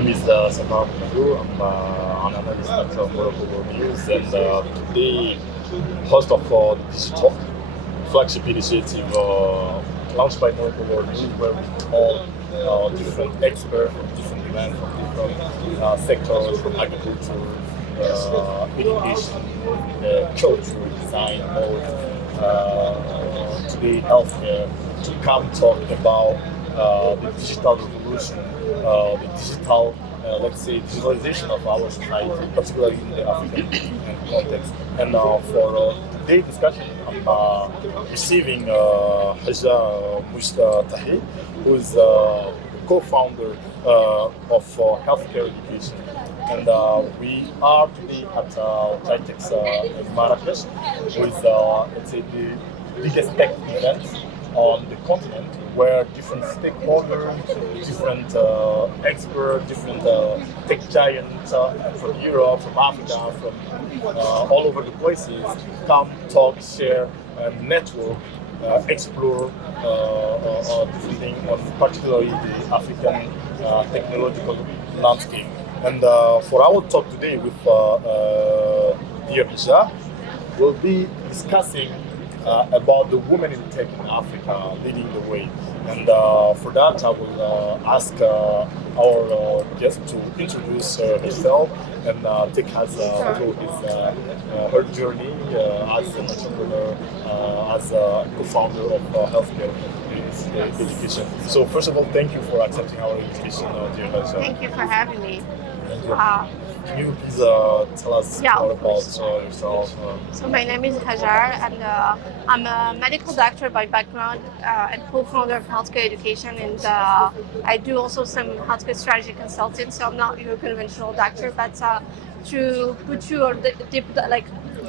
name is Hajar Moujtahid. I'm an analyst at Morocco World News and the host of Digital flagship initiative launched by Morocco World News, where we call different experts from different events, from different sectors, from agriculture, education, culture, design, mode, today healthcare, to come talk about the digital revolution, the digital, let's say, digitalization of our society, particularly in the African context. And for today's discussion, I'm receiving Hajar Moujtahid, who is the co-founder of healthcare education. And we are today at GITEX in Marrakesh, with, let's say, the biggest tech event on the continent, where different stakeholders, different experts, different tech giants from Europe, from Africa, from all over the places come, talk, share, network, explore different things, on particularly the African technological landscape. And for our talk today with dear Hajar, we'll be discussing about the women in tech in Africa leading the way. And for that, I will ask our guest to introduce herself and take us through her journey as an entrepreneur, as a co-founder of healthcare education. So first of all, thank you for accepting our invitation, dear Hajar. Thank you for having me. Can you please tell us more about yourself? So my name is Hajar, and I'm a medical doctor by background and co-founder of Healthcare Education, and I do also some healthcare strategy consulting. So I'm not your conventional doctor, but to put you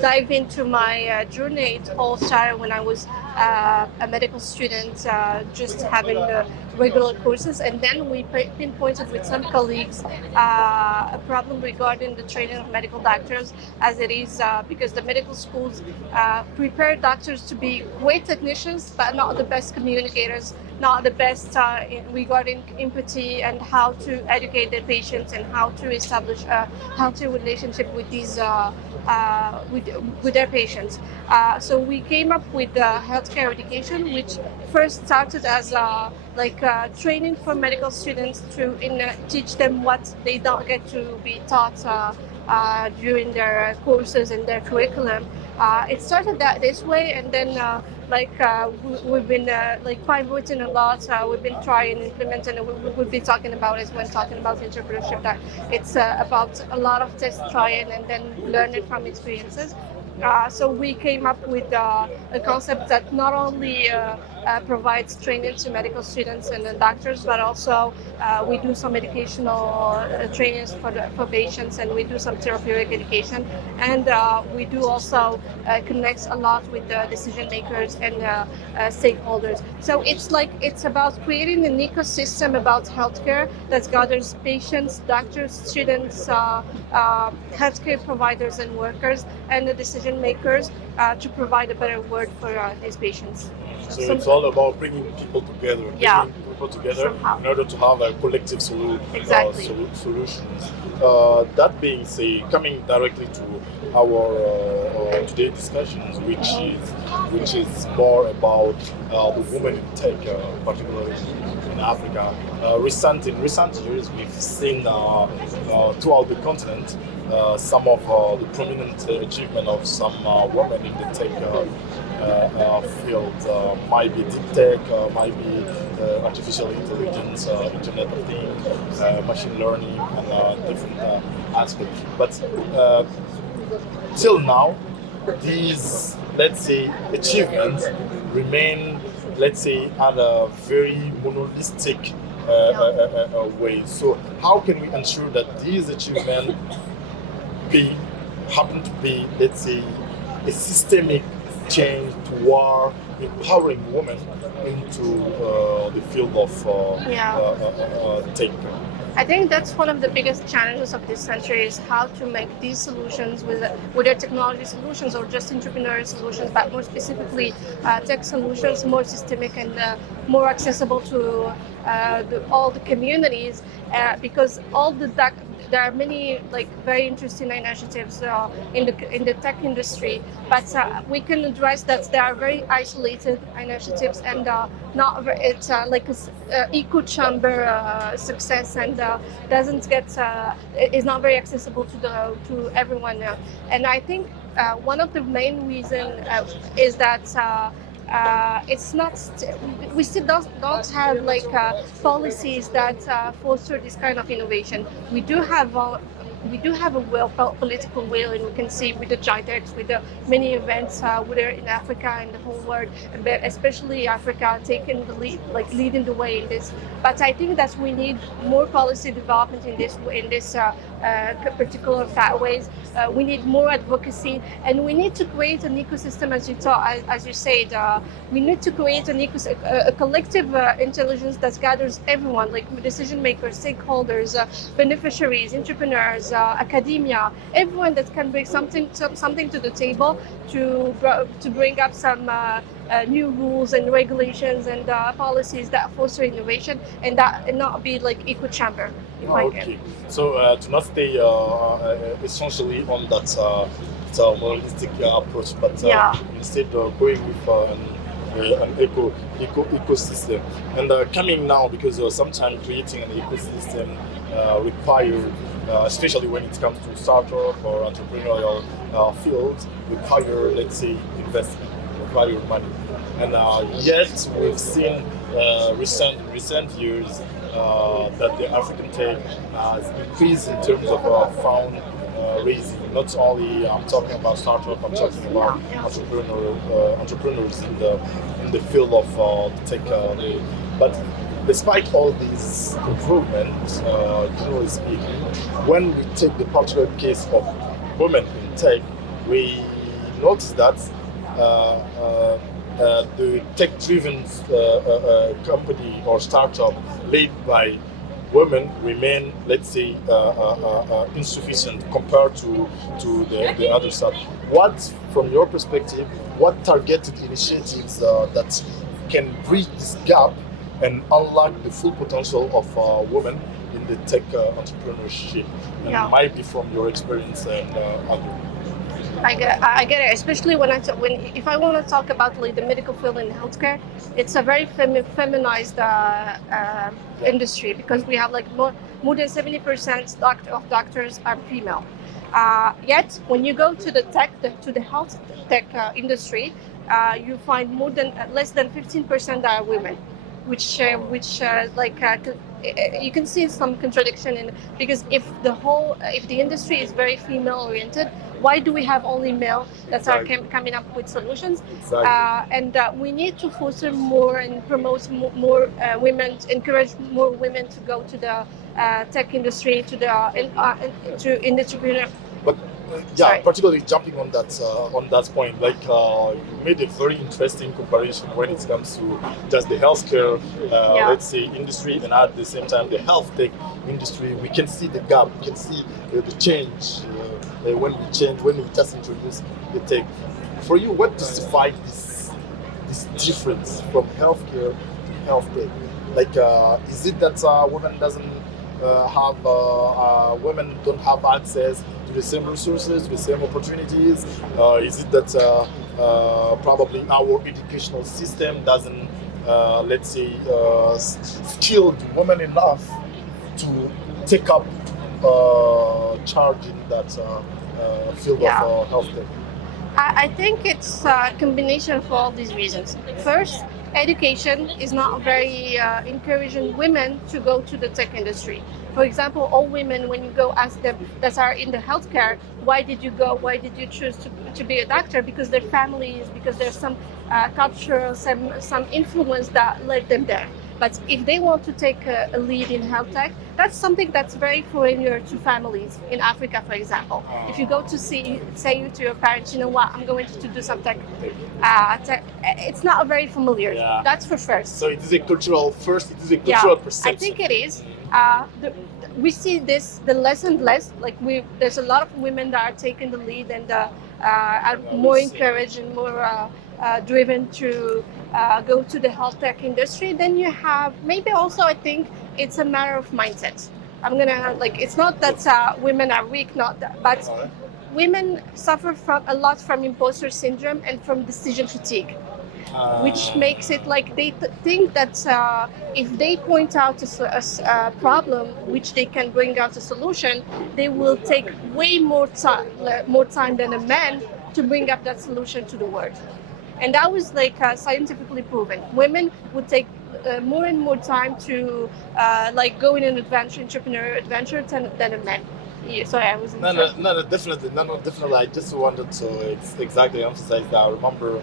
dive into my journey, it all started when I was a medical student, just having regular courses, and then we pinpointed with some colleagues a problem regarding the training of medical doctors, as it is because the medical schools prepare doctors to be great technicians, but not the best communicators, not the best regarding empathy and how to educate their patients and how to establish a healthy relationship with these with their patients. So we came up with healthcare education, which first started as training for medical students to teach them what they don't get to be taught during their courses and their curriculum. It started this way, and then we've been pivoting a lot. We've been trying and implementing, and we'll be talking about it when talking about entrepreneurship, that it's about a lot of test trying and then learning from experiences. So we came up with a concept that not only provides training to medical students and doctors, but also we do some educational trainings for patients, and we do some therapeutic education, and we do also connect a lot with the decision makers and stakeholders. So it's about creating an ecosystem about healthcare that gathers patients, doctors, students, healthcare providers and workers, and the decision makers to provide a better world for these patients. So it's all about bringing people together, somehow, in order to have a collective solutions. That being said, coming directly to our today's discussions, which is more about the women in tech, particularly in Africa. In recent years, we've seen throughout the continent some of the prominent achievement of some women in the tech field. Might be deep tech, might be artificial intelligence, Internet of Things, machine learning, and different aspects. But till now, these, let's say, achievements remain, let's say, at a very monolithic way. So how can we ensure that these achievements happen to be, let's say, a systemic change toward empowering women into the field of tech? I think that's one of the biggest challenges of this century is how to make these solutions, whether technology solutions or just entrepreneurial solutions, but more specifically tech solutions, more systemic and more accessible to all the communities, because there are many like very interesting initiatives in the tech industry, but we can address that they are very isolated initiatives and not it's like a echo chamber success and doesn't get is not very accessible to everyone. And I think one of the main reasons is that. It's not. We still don't have like policies that foster this kind of innovation. We do have a political will, and we can see with the GITEX, with the many events, whether in Africa and the whole world, but especially Africa taking the lead, like leading the way in this. But I think that we need more policy development in this particular pathways. We need more advocacy, and we need to create an ecosystem, as you said. We need to create a collective intelligence that gathers everyone, like decision makers, stakeholders, beneficiaries, entrepreneurs, academia, everyone that can bring something to the table to bring up some new rules and regulations and policies that foster innovation and not be like echo chamber. If I can. So to not stay essentially on that monolithic approach, but instead going with an ecosystem. And coming now, because sometimes creating an ecosystem requires, especially when it comes to startup or entrepreneurial fields, require, let's say, investment, require money. And yet we've seen recent years that the African tech has increased in terms of fund raising. Not only I'm talking about startup, I'm talking about entrepreneurs in the field of tech. But despite all these improvements, generally speaking, when we take the particular case of women in tech, we notice that the tech-driven company or startup led by women remain, let's say, insufficient compared to the other side. What, from your perspective, what targeted initiatives that can bridge this gap and unlock the full potential of women in the tech entrepreneurship? And might be from your experience and other. I get it, especially if I want to talk about like the medical field and healthcare, it's a very feminized industry because we have like more than 70% of doctors are female. Yet when you go to the health tech industry, you find less than 15% are women, which you can see some contradiction because if the industry is very female oriented, why do we have only male that are coming up with solutions? And we need to foster more and promote more women, encourage more women to go to the tech industry, to entrepreneurship. But particularly jumping on that point, like you made a very interesting comparison when it comes to just the healthcare, let's say, industry, and at the same time the health tech industry. We can see the gap, we can see the change when we just introduce the tech. For you, what justifies this difference from healthcare to health tech? Like, is it that women don't have access to the same resources, the same opportunities? Is it that probably our educational system doesn't, let's say, skill women enough to take up charge in that field of health tech? I think it's a combination for all these reasons. First, education is not very encouraging women to go to the tech industry. For example, all women, when you go ask them that are in the healthcare, why did you go? Why did you choose to be a doctor? Because their families, because there's some cultural, some influence that led them there. But if they want to take a lead in health tech, that's something that's very familiar to families in Africa, for example. If you go to say to your parents, you know what, I'm going to do some tech, it's not very familiar. That's for first. So it is a cultural perception. I think it is. we see this the less and less. Like there's a lot of women that are taking the lead and are more encouraged and more driven to go to the health tech industry. Then you have maybe also I think it's a matter of mindset. I'm gonna like it's not that women are weak, not that, but women suffer from a lot from imposter syndrome and from decision fatigue, which makes it like they think that if they point out a problem which they can bring out a solution, they will take way more time than a man to bring up that solution to the world. And that was like scientifically proven. Women would take more and more time to like go in an entrepreneurial adventure than a man. Yeah, sorry, I was. Definitely. I just wanted to exactly emphasize that. I remember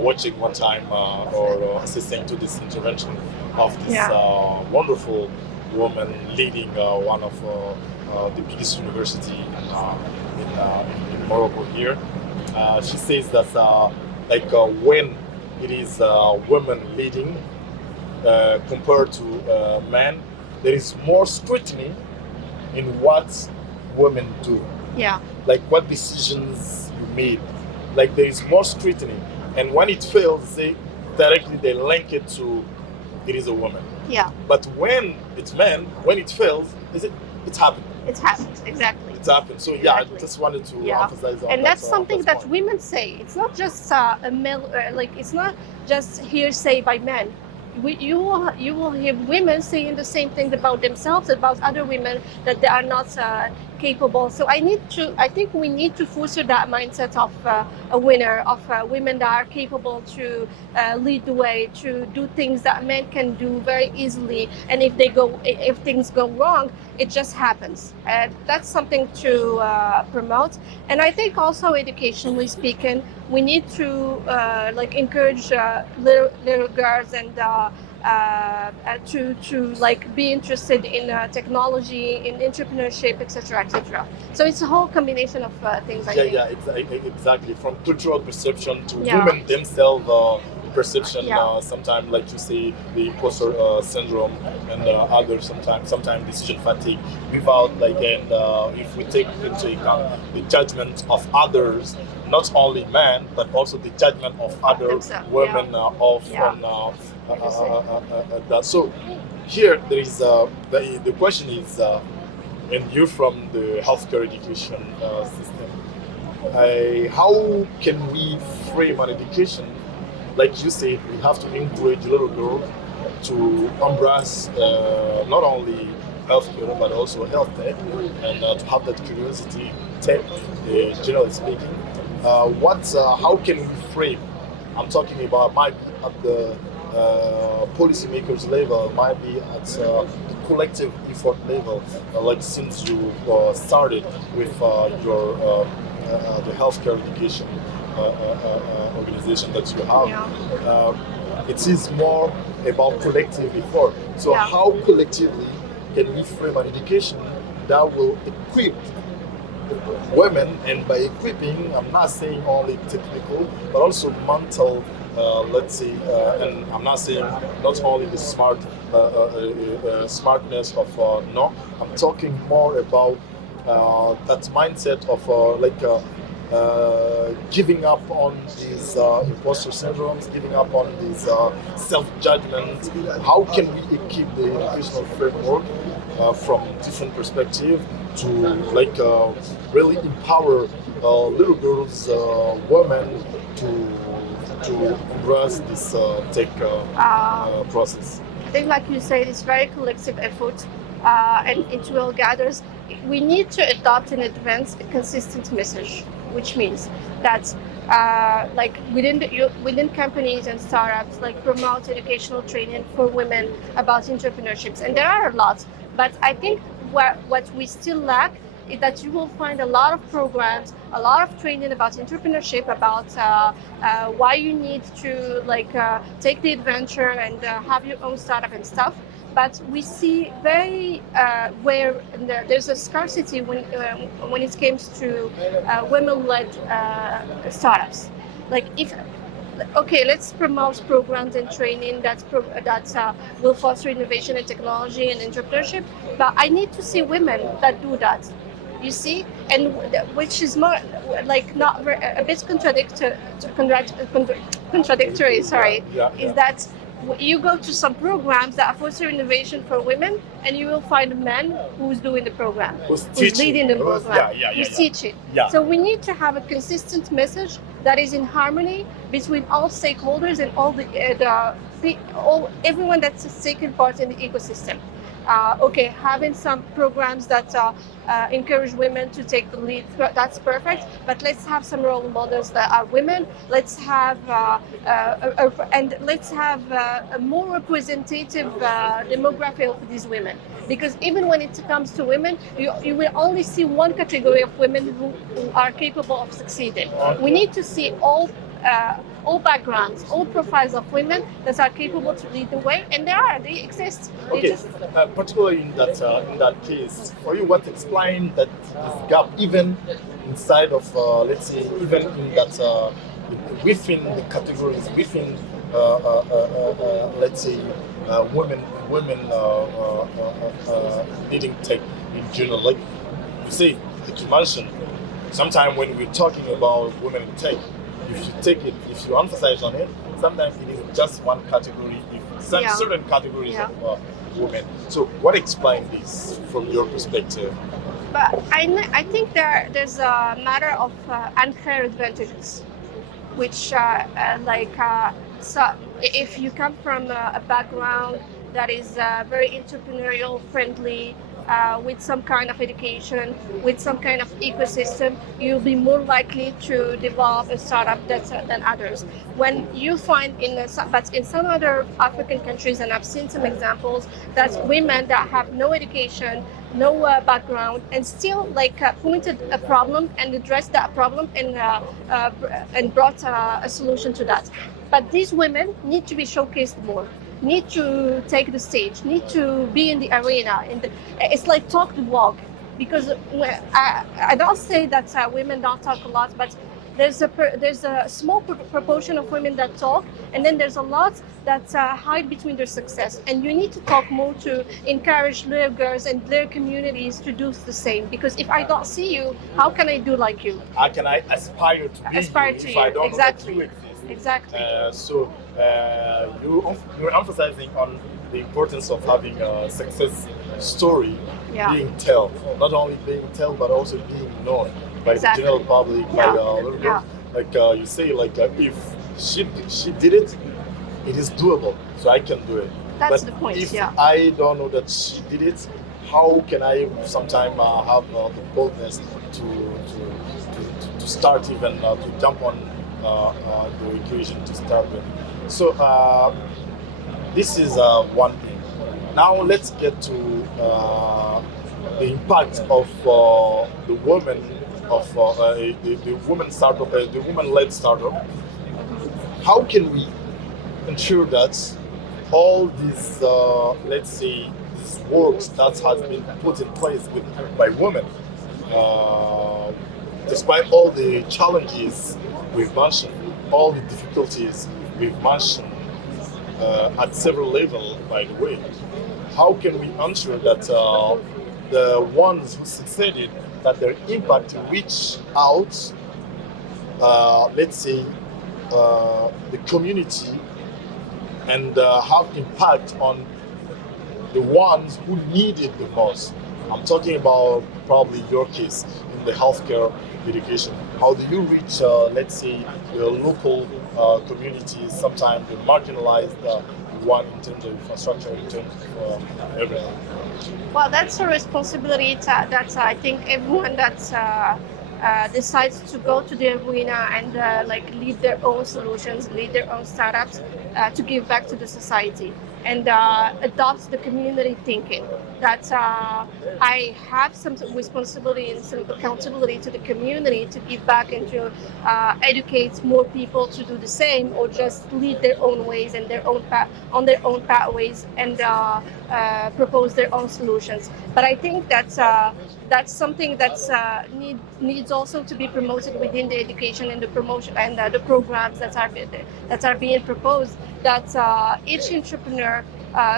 watching one time or assisting to this intervention of this wonderful woman leading one of the biggest university in Morocco here. She says that when it is women leading compared to men, there is more scrutiny in what women do. Yeah. Like what decisions you made. Like there is more scrutiny. And when it fails, they link it to it is a woman. Yeah. But when it's men, when it fails, it's happened. It happens, exactly. It's happened. So yeah, I just wanted to emphasize on and that. That's something that women say. It's not just a male, it's not just hearsay by men. You will hear women saying the same thing about themselves, about other women, that they are not capable. So I think we need to foster that mindset of a winner, of women that are capable to lead the way, to do things that men can do very easily. And if things go wrong, it just happens. That's something to promote. And I think also educationally speaking, we need to encourage little girls and to like be interested in technology, in entrepreneurship, etc., etc. So it's a whole combination of things. Exactly. From cultural perception to women themselves. Perception, sometimes like you say, the imposter syndrome, and other sometimes decision fatigue. Without if we take into account the judgment of others, not only men but also the judgment of other women that. So here there is the question is, and you're from the healthcare education system, how can we frame an education? Like you said, we have to encourage little girls to embrace not only healthcare but also health tech, and to have that curiosity, tech, generally speaking. How can we frame? I'm talking about might be at the policymakers level, might be at the collective effort level. Like since you started with your the healthcare education organization that you have, it is more about collective effort. So how collectively can we frame an education that will equip women? And by equipping, I'm not saying only technical, but also mental, and I'm not saying not only the smartness of, no, I'm talking more about that mindset of giving up on these imposter syndromes, giving up on these self-judgment. How can we equip the educational framework from different perspectives to really empower little girls, women to embrace this tech process? I think, like you said, it's very collective effort, and it will gather. We need to adopt in advance a consistent message, which means that within companies and startups, promote educational training for women about entrepreneurships. And there are a lot, but I think what we still lack is that you will find a lot of programs, a lot of training about entrepreneurship, about why you need to take the adventure and have your own startup and stuff. But we see very where there's a scarcity when it comes to women-led startups. Like if okay, let's promote programs and training that will foster innovation and technology and entrepreneurship. But I need to see women that do that. You see, and which is more like not a bit contradictory. Sorry, is that you go to some programs that foster innovation for women, and you will find a man who's doing the program, who's leading the program, who's teaching. So we need to have a consistent message that is in harmony between all stakeholders and all everyone that's taking part in the ecosystem. Okay, having some programs that encourage women to take the lead, that's perfect. But let's have some role models that are women. Let's have a more representative demography of these women. Because even when it comes to women, you will only see one category of women who are capable of succeeding. We need to see all backgrounds, all profiles of women that are capable to lead the way, and they exist. Particularly in that case, for you, what explains that this gap, even inside of, let's say, even in that within the categories, within let's say, women leading tech in general, like you say, like you mentioned, sometimes when we're talking about women in tech, if you emphasize on it, sometimes it is just one category, certain categories of women. So what explains this from your perspective? But I think there's a matter of unfair advantages, which so if you come from a background that is very entrepreneurial friendly, with some kind of education, with some kind of ecosystem, you'll be more likely to develop a startup than others. When you find but in some other African countries, and I've seen some examples, that women that have no education, no background, and still pointed a problem and addressed that problem and brought a solution to that. But these women need to be showcased more, need to take the stage, need to be in the arena. It's like talk the walk, because I don't say that women don't talk a lot, but there's a small proportion of women that talk, and then there's a lot that hide between their success. And you need to talk more to encourage little girls and their communities to do the same. Because if I don't see you, how can I do like you? How can I aspire to be if I don't know that you exist? Exactly. So you're emphasizing on the importance of having a success story being told, not only being told but also being known by the general public, by little girls. Like you say, if she did it, it is doable, so I can do it. That's the point. If I don't know that she did it, how can I sometimes have the boldness to start even to jump on the equation to start with? So this is one thing. Now let's get to the impact of the women of the woman startup, the woman-led startup. How can we ensure that all these, let's say, these works that has been put in place by women, despite all the challenges we've mentioned, all the difficulties we've mentioned at several levels, by the way, how can we ensure that the ones who succeeded, that their impact reach out, let's say, the community, and have impact on the ones who need it the most? I'm talking about probably your case in the healthcare education. How do you reach, let's say, the local communities, sometimes the marginalized one in terms of infrastructure, in terms of everything? Well, that's a responsibility that I think everyone that decides to go to the arena and lead their own solutions, lead their own startups, to give back to the society and adopt the community thinking. That I have some responsibility and some accountability to the community to give back and to educate more people to do the same, or just lead their own ways and their own on their own pathways and propose their own solutions. But I think that's something that's needs needs also to be promoted within the education and the promotion and the programs that are being proposed. That each entrepreneur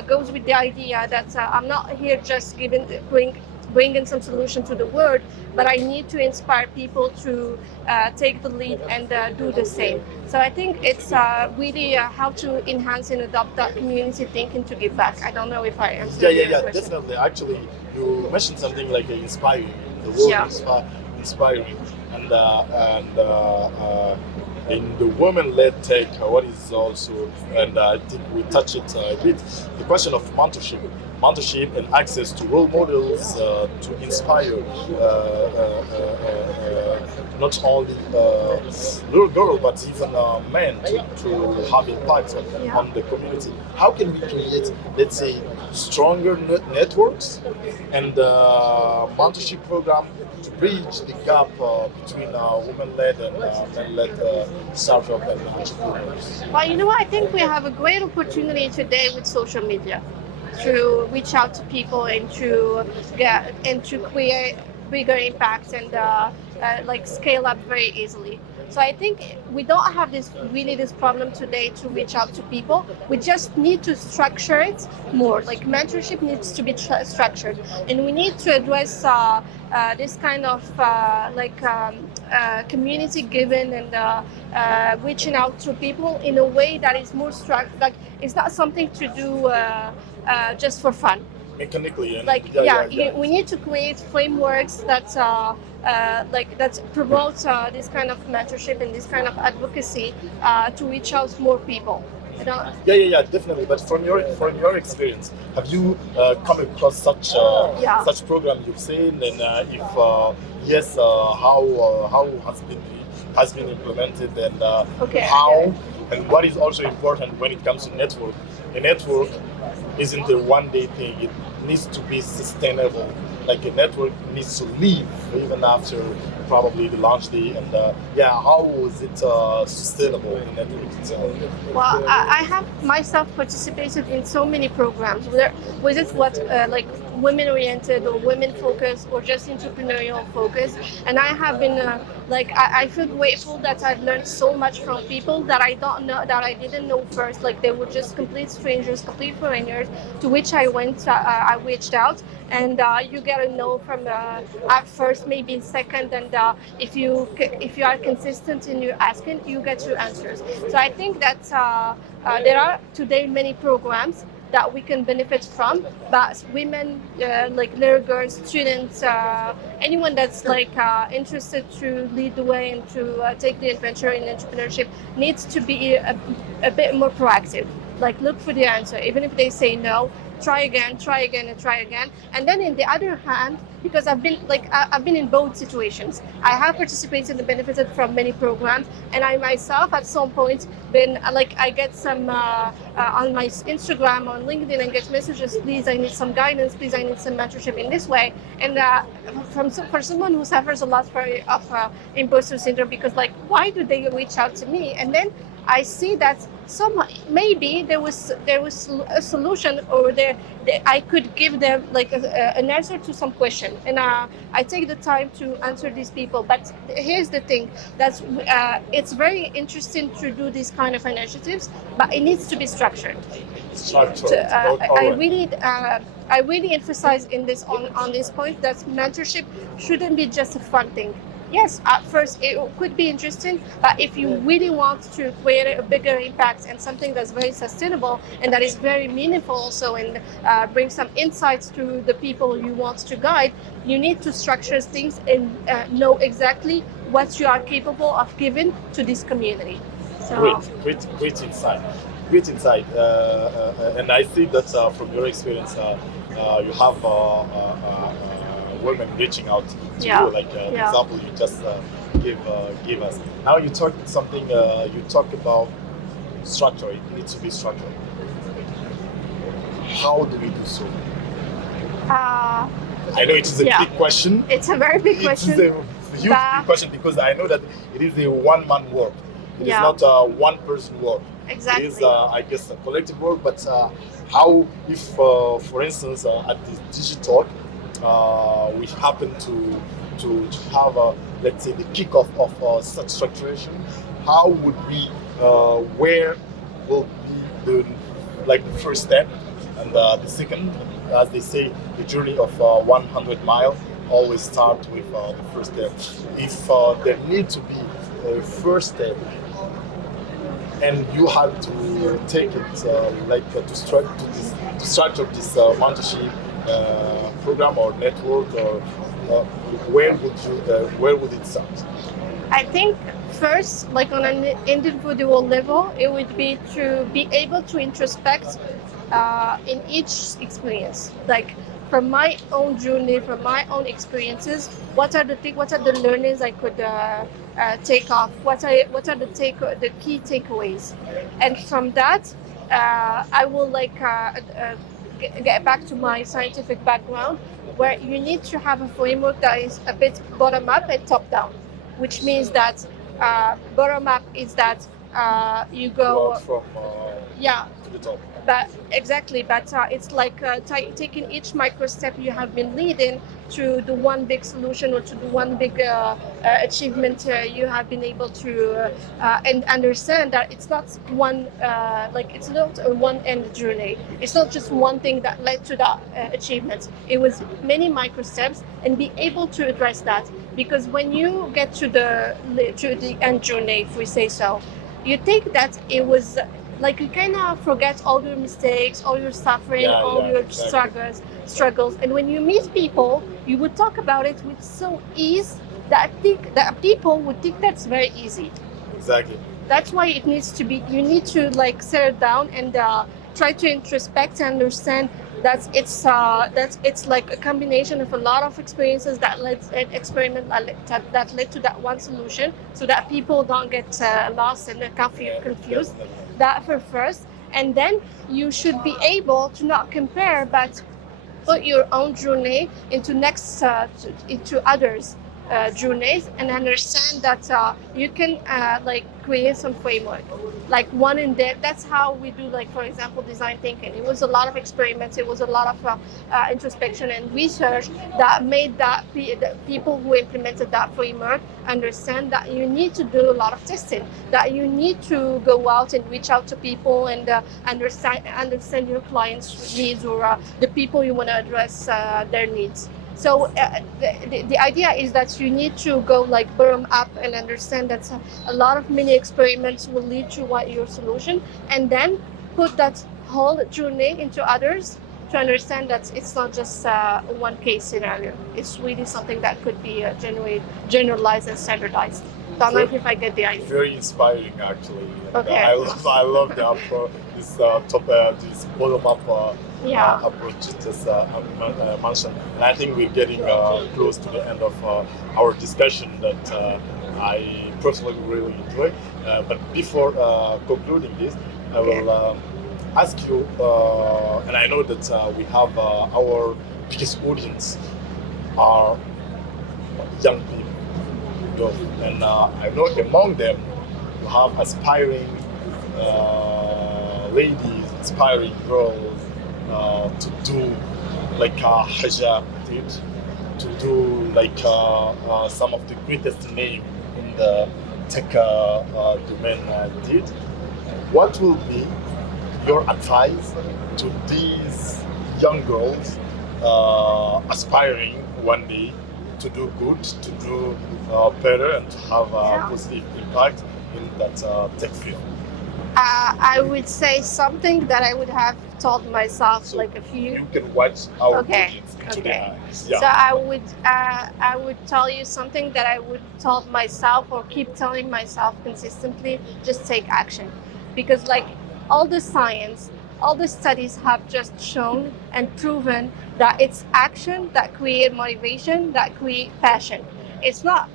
goes with the idea that I'm not here just bringing some solution to the world, but I need to inspire people to take the lead and do the same. So I think it's really how to enhance and adopt that community thinking to give back. I don't know if I answered your question. Definitely. Actually, you mentioned something like inspiring. The word inspiring, and in the women-led tech, what is also, and I think we touch it a bit, the question of mentorship and access to role models to inspire not only little girls but even men to have impact on the community. How can we create, let's say, stronger networks and mentorship program to bridge the gap between women-led and men-led startup and entrepreneurs? Well, you know what? I think we have a great opportunity today with social media to reach out to people and to create bigger impacts and like scale up very easily. So I think we don't have this problem today to reach out to people. We just need to structure it more. Like mentorship needs to be structured, and we need to address this kind of community given and reaching out to people in a way that is more structured. Like it's not something to do just for fun. Mechanically, we need to create frameworks that promote this kind of mentorship and this kind of advocacy to reach out to more people. Definitely. But from your experience, have you come across such program you've seen, and if yes, how has been implemented, and how and what is also important when it comes to network? A network isn't a one-day thing. It needs to be sustainable. Like a network needs to live even after probably the launch day. And how is it sustainable, the network itself? Well, I have myself participated in so many programs, whether it's women-oriented or women-focused or just entrepreneurial focused. And I have been I feel grateful that I've learned so much from people that I didn't know first. Like they were just complete strangers, complete foreigners, to which I reached out, and you get to know from at first, maybe second, and if you are consistent in your asking, you get your answers. So I think that there are today many programs that we can benefit from, but women, like little girls, students, anyone that's interested to lead the way and to take the adventure in entrepreneurship needs to be a bit more proactive. Like look for the answer, even if they say no, try again, and then in the other hand, because I've been in both situations. I have participated and benefited from many programs, and I myself at some point been I get some on my Instagram, on LinkedIn, and get messages. Please, I need some guidance. Please, I need some mentorship in this way. And for someone who suffers a lot of imposter syndrome, because why do they reach out to me? And then I see that maybe there was a solution, or I could give them an answer to some question, and I take the time to answer these people. But here's the thing: that's it's very interesting to do these kind of initiatives, but it needs to be structured. I really emphasize on this point that mentorship shouldn't be just a fun thing. Yes, at first it could be interesting, but if you really want to create a bigger impact and something that's very sustainable and that is very meaningful also, and bring some insights to the people you want to guide, you need to structure things and know exactly what you are capable of giving to this community. So, great insight. Great insight. And I think that from your experience, you have women reaching out to you, the example you just give us. Now you talked something. You talk about structure. It needs to be structured. How do we do so? I know it is a big question. It's a very big question. It is a huge big question, because I know that it is a one-man work. It is not a one-person work. Exactly. It is, I guess, a collective work. But how, if, for instance, at the digital, we happen to to have let's say the kickoff of such structuration, how would we where will be the first step, and the second, as they say, the journey of 100 miles always start with the first step. If there need to be a first step, and you have to take it to structure this mentorship program or network, or where would it start? I think first, like on an individual level, it would be to be able to introspect in each experience. Like from my own journey, from my own experiences, what are the learnings I could take off? What are the key takeaways? And from that, I will get back to my scientific background, where you need to have a framework that is a bit bottom up and top down, which means that bottom up is that you go from yeah, to the top. but exactly, but it's like taking each micro step you have been leading to the one big solution, or to the one big achievement you have been able to and understand that it's not one it's not a one end journey. It's not just one thing that led to that achievement. It was many micro steps, and be able to address that, because when you get to the end journey, if we say so, you think that it was like you kind of forget all your mistakes, all your suffering, all your exactly. struggles. And when you meet people, you would talk about it with so ease that I think that people would think that's very easy. Exactly. That's why it needs to be. You need to like settle down and try to introspect and understand that it's like a combination of a lot of experiences that led that led to that one solution, so that people don't get lost and confused. Definitely. That for first, and then you should be able to not compare, but put your own journey into others' journeys, and understand that you can create some framework, like one in there. That's how we do, like for example, design thinking. It was a lot of experiments. It was a lot of introspection and research that made the people who implemented that framework understand that you need to do a lot of testing, that you need to go out and reach out to people and understand your clients' needs, or the people you want to address their needs. So the idea is that you need to go like bottom up and understand that a lot of mini experiments will lead to your solution, and then put that whole journey into others to understand that it's not just one case scenario. It's really something that could be generalized and standardized. Don't know if I get the idea. Very inspiring, actually. And, Okay. I love the this this bottom up approach just mentioned. And I think we're getting close to the end of our discussion that I personally really enjoy. But before concluding this, I will ask you, and I know that we have our biggest audience are young people. And I know among them you have aspiring ladies, aspiring girls to do like Hajar did, to do like some of the greatest names in the tech domain did. What will be your advice to these young girls aspiring one day to do good, to do better, and to have a positive impact in that tech field? I would say something that I would have told myself So like a few. You can watch our Okay, audience into okay. the eyes. Yeah. So I would tell you something that I would tell myself, or keep telling myself consistently: just take action, because like all the science, all the studies have just shown and proven that it's action that create motivation, that create passion. It's not.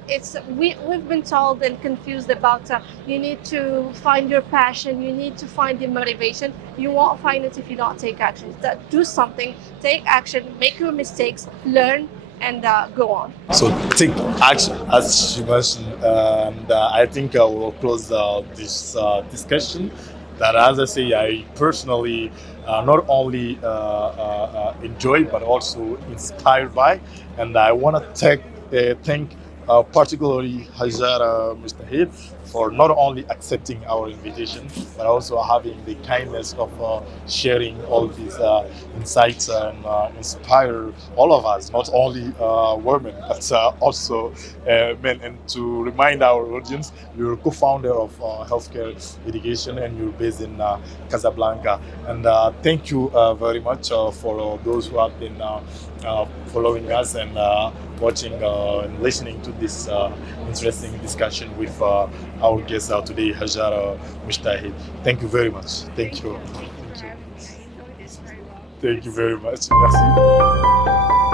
We've been told and confused about you need to find your passion, you need to find your motivation. You won't find it if you don't take action. Do something, take action, make your mistakes, learn, and go on. So take action, as she mentioned, and I think we'll close this discussion. That, as I say, I personally not only enjoy but also inspired by, and I want to thank thank particularly Hajar Moujtahid for not only accepting our invitation, but also having the kindness of sharing all these insights and inspire all of us, not only women, but also men. And to remind our audience, you're co-founder of Healthcare Education and you're based in Casablanca. And thank you very much for those who have been following us and watching and listening to this interesting discussion with our guest today, Hajar Moujtahid. Thank you very much. Thank you. Thank you for having me. I enjoyed this very well. Thank you very much. Merci.